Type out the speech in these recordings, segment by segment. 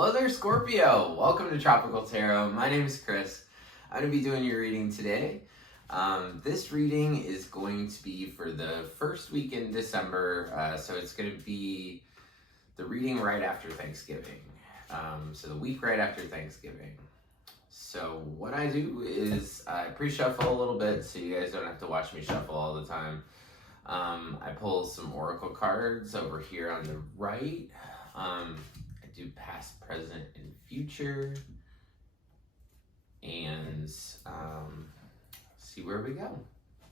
Hello there, Scorpio. Welcome to Tropical Tarot. My name is Chris. I'm going to be doing your reading today. This reading is going to be for the first week in December, so it's going to be the reading right after Thanksgiving. So the week right after Thanksgiving. So what I do is I pre-shuffle a little bit so you guys don't have to watch me shuffle all the time. I pull some oracle cards over here on the right. I do past, present, and future, and see where we go.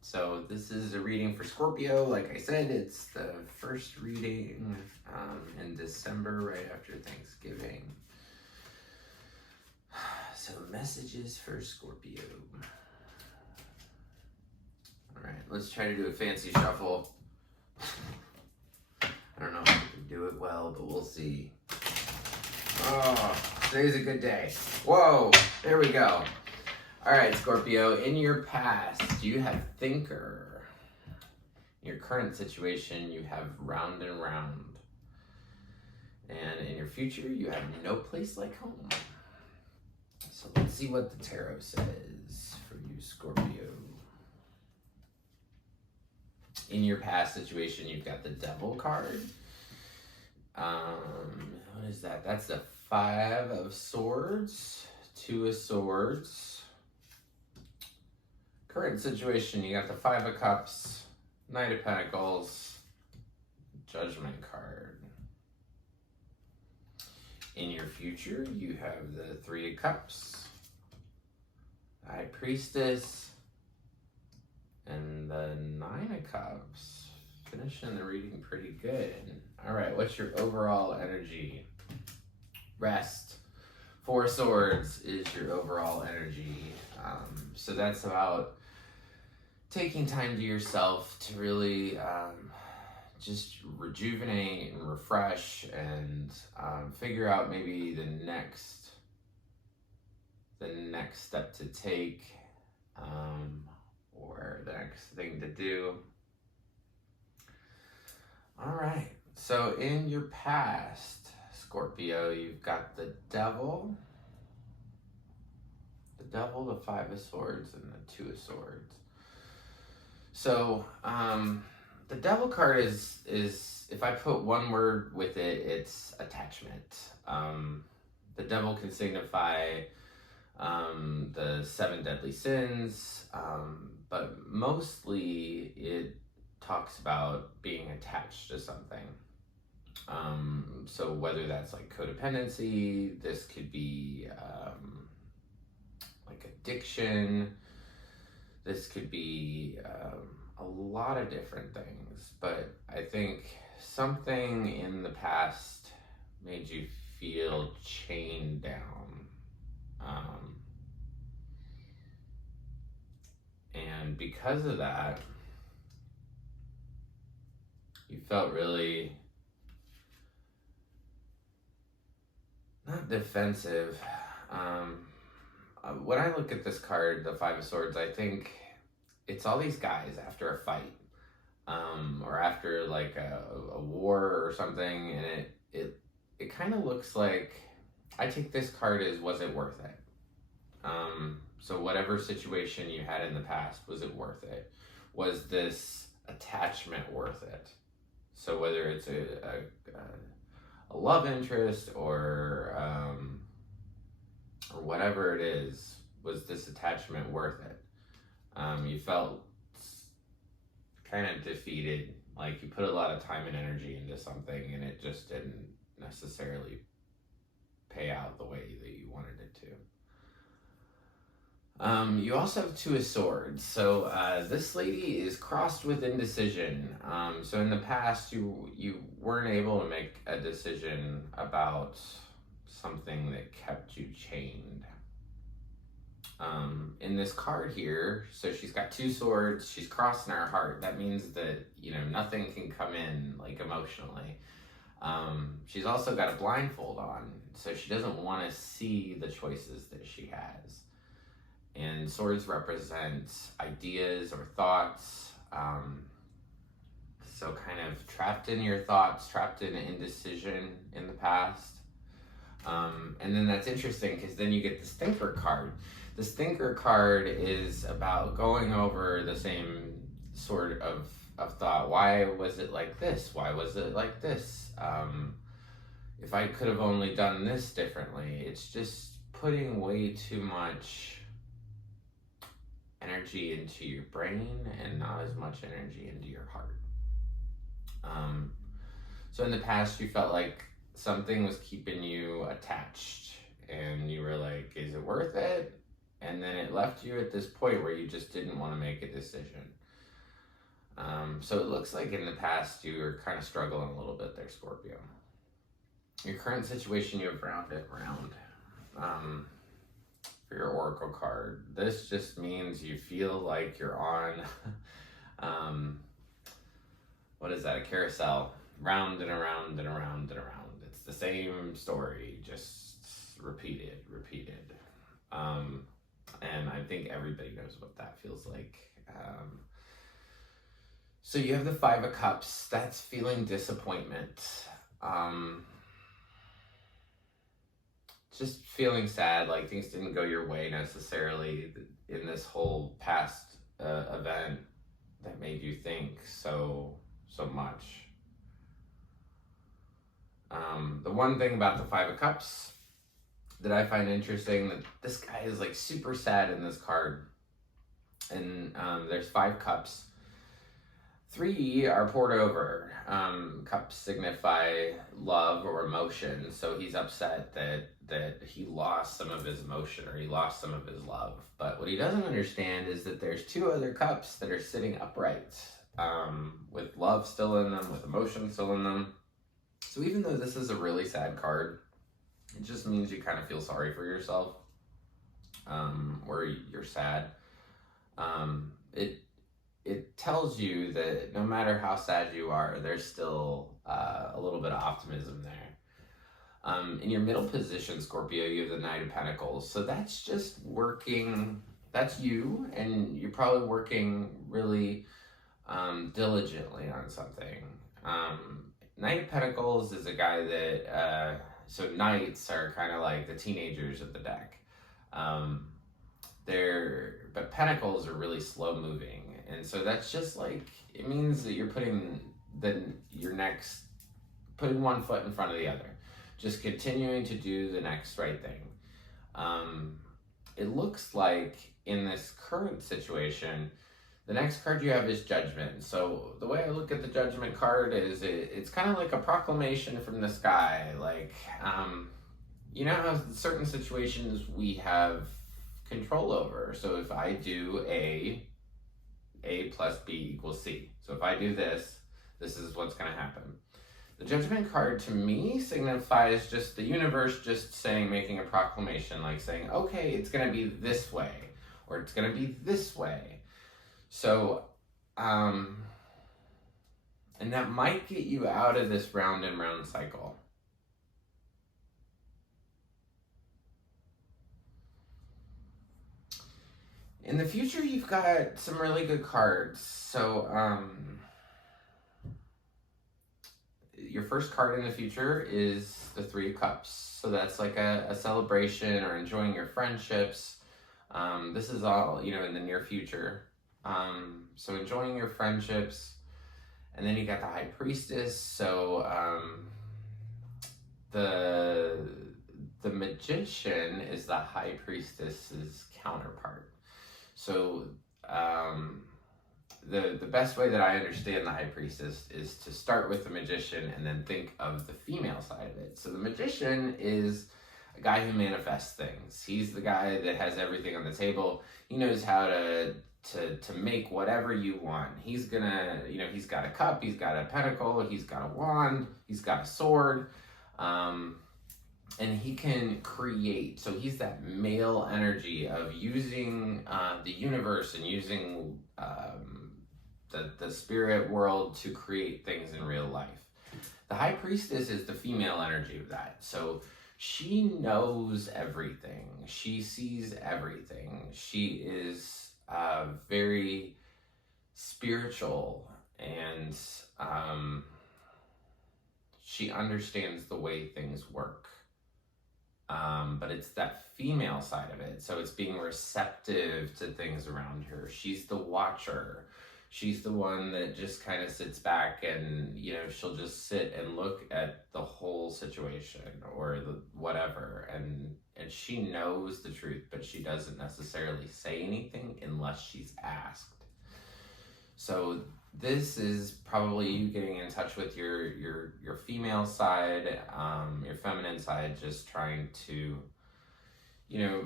So this is a reading for Scorpio. Like I said, it's the first reading in December, right after Thanksgiving. So messages for Scorpio. All right, let's try to do a fancy shuffle. I don't know if I can do it well, but we'll see. Oh, today's a good day. Whoa, there we go. All right, Scorpio, in your past, you have thinker. In your current situation, you have round and round. And in your future, you have no place like home. So let's see what the tarot says for you, Scorpio. In your past situation, you've got the Devil card. What is that? That's the 5 of Swords, 2 of Swords. Current situation, you got the 5 of Cups, Knight of Pentacles, Judgment card. In your future, you have the 3 of Cups, High Priestess, and the 9 of Cups. Finishing the reading pretty good. All right, what's your overall energy? Rest. 4 Swords is your overall energy. So that's about taking time to yourself to really just rejuvenate and refresh and figure out maybe the next step to take, or the next thing to do. All right, so in your past, Scorpio, you've got the Devil, the 5 of Swords, and the 2 of Swords. So the Devil card is if I put one word with it, it's attachment. The Devil can signify the 7 deadly sins, but mostly it talks about being attached to something. So whether that's like codependency, this could be like addiction, this could be a lot of different things, but I think something in the past made you feel chained down. And because of that, you felt really not defensive. When I look at this card, the 5 of Swords, I think it's all these guys after a fight, or after like a war or something, and it kind of looks like, I take this card as, was it worth it? So whatever situation you had in the past, was it worth it? Was this attachment worth it? So whether it's a love interest or whatever it is, was this attachment worth it? You felt kind of defeated, like you put a lot of time and energy into something and it just didn't necessarily pay out the way that you wanted it to. You also have 2 of Swords. So this lady is crossed with indecision. So in the past, you weren't able to make a decision about something that kept you chained. In this card here, so she's got 2 swords, she's crossing her heart. That means that, nothing can come in, like, emotionally. She's also got a blindfold on, so she doesn't want to see the choices that she has. And swords represent ideas or thoughts. So kind of trapped in your thoughts, trapped in indecision in the past. And then that's interesting because then you get this thinker card. This thinker card is about going over the same sort of thought. Why was it like this? Why was it like this? If I could have only done this differently. It's just putting way too much energy into your brain and not as much energy into your heart. So in the past, you felt like something was keeping you attached and you were like, is it worth it? And then it left you at this point where you just didn't want to make a decision. So it looks like in the past, you were kind of struggling a little bit there, Scorpio. Your current situation, you have rounded round. For your oracle card, this just means you feel like you're on what is that, a carousel, round and around and around and around. It's the same story, just repeated. And I think everybody knows what that feels like. So you have the Five of Cups. That's feeling disappointment. Just feeling sad, like things didn't go your way necessarily in this whole past event that made you think so much. The one thing about the Five of Cups that I find interesting, that this guy is like super sad in this card. And there's 5 cups. 3 are poured over. Cups signify love or emotion. So he's upset that he lost some of his emotion or he lost some of his love. But what he doesn't understand is that there's 2 other cups that are sitting upright, with love still in them, with emotion still in them. So even though this is a really sad card, it just means you kind of feel sorry for yourself, or you're sad. It tells you that no matter how sad you are, there's still a little bit of optimism there. In your middle position, Scorpio, you have the Knight of Pentacles. So that's just working, that's you, and you're probably working really diligently on something. Knight of Pentacles is a guy that, so knights are kind of like the teenagers of the deck. But pentacles are really slow moving. And so that's just like, it means that you're putting one foot in front of the other. Just continuing to do the next right thing. It looks like in this current situation, the next card you have is Judgment. So the way I look at the Judgment card is it's kind of like a proclamation from the sky. Like, you know how certain situations we have control over. So if I do A plus B equals C. So if I do this, this is what's going to happen. The Judgment card to me signifies just the universe just saying, making a proclamation, like saying, okay, it's going to be this way, or it's going to be this way. So, and that might get you out of this round and round cycle. In the future, you've got some really good cards. So, your first card in the future is the Three of Cups. So that's like a celebration or enjoying your friendships. This is all, in the near future. So enjoying your friendships. And then you got the High Priestess. So, the Magician is the High Priestess's counterpart. So, the best way that I understand the High Priestess is to start with the Magician and then think of the female side of it. So the Magician is a guy who manifests things. He's the guy that has everything on the table. He knows how to make whatever you want. He's gonna, he's got a cup, he's got a pentacle, he's got a wand, he's got a sword, and he can create. So he's that male energy of using the universe and using the spirit world to create things in real life. The High Priestess is the female energy of that. So she knows everything. She sees everything. She is very spiritual, and she understands the way things work. but it's that female side of it. So it's being receptive to things around her. She's the watcher. She's the one that just kind of sits back and, you know, she'll just sit and look at the whole situation or the whatever. And she knows the truth, but she doesn't necessarily say anything unless she's asked. So this is probably you getting in touch with your female side, your feminine side, just trying to, you know,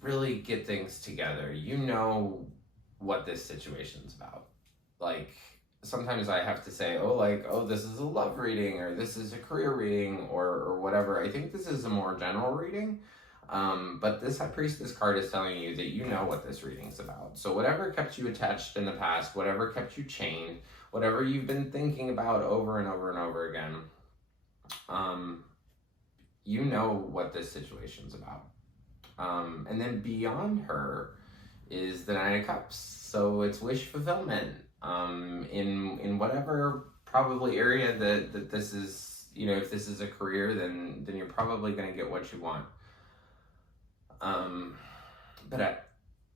really get things together. You know what this situation's about. Like, sometimes I have to say, oh, this is a love reading, or this is a career reading, or whatever. I think this is a more general reading. But this High Priestess card is telling you that you know what this reading's about. So whatever kept you attached in the past, whatever kept you chained, whatever you've been thinking about over and over and over again, you know what this situation's about. And then beyond her is the Nine of Cups. So it's wish fulfillment. In whatever probably area that this is, you know, if this is a career, then you're probably going to get what you want. But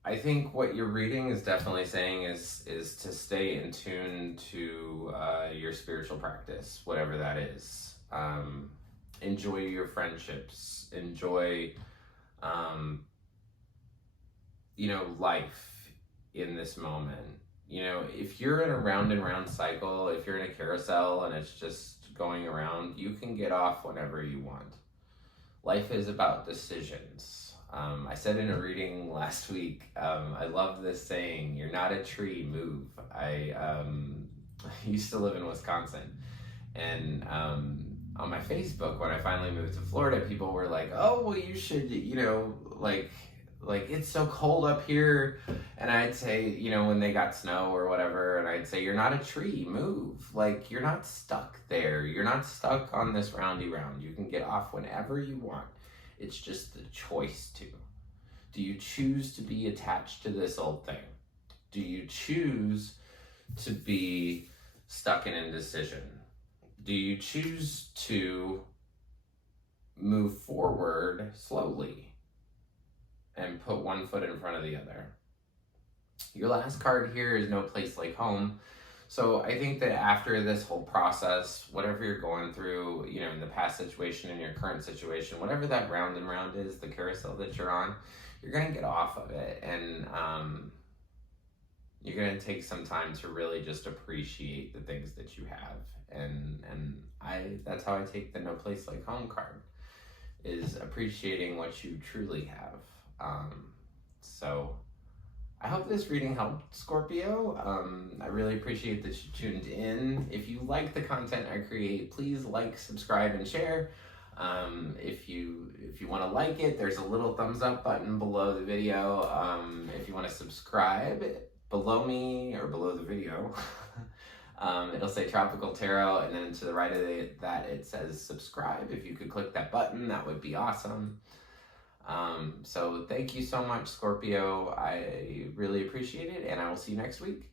I think what you're reading is definitely saying is to stay in tune to your spiritual practice, whatever that is. Enjoy your friendships. Enjoy, you know, life in this moment. You know, if you're in a round and round cycle, if you're in a carousel and it's just going around, you can get off whenever you want. Life is about decisions. I said in a reading last week, I love this saying, you're not a tree, move. I used to live in Wisconsin, and on my Facebook, when I finally moved to Florida, people were like, oh, well, you should, you know, like it's so cold up here. And I'd say, you know, when they got snow or whatever, and I'd say, you're not a tree, move. Like, you're not stuck there. You're not stuck on this roundy round. You can get off whenever you want. It's just the choice to. Do you choose to be attached to this old thing? Do you choose to be stuck in indecision? Do you choose to move forward slowly and put one foot in front of the other? Your last card here is No Place Like Home. So I think that after this whole process, whatever you're going through, you know, in the past situation, in your current situation, whatever that round and round is, the carousel that you're on, you're going to get off of it. And you're going to take some time to really just appreciate the things that you have. And that's how I take the No Place Like Home card, is appreciating what you truly have. So I hope this reading helped, Scorpio. I really appreciate that you tuned in. If you like the content I create, please like, subscribe, and share. If you want to like it, there's a little thumbs up button below the video. If you want to subscribe, below me or below the video, it'll say Tropical Tarot, and then to the right of that it says subscribe. If you could click that button, that would be awesome. So thank you so much, Scorpio. I really appreciate it, and I will see you next week.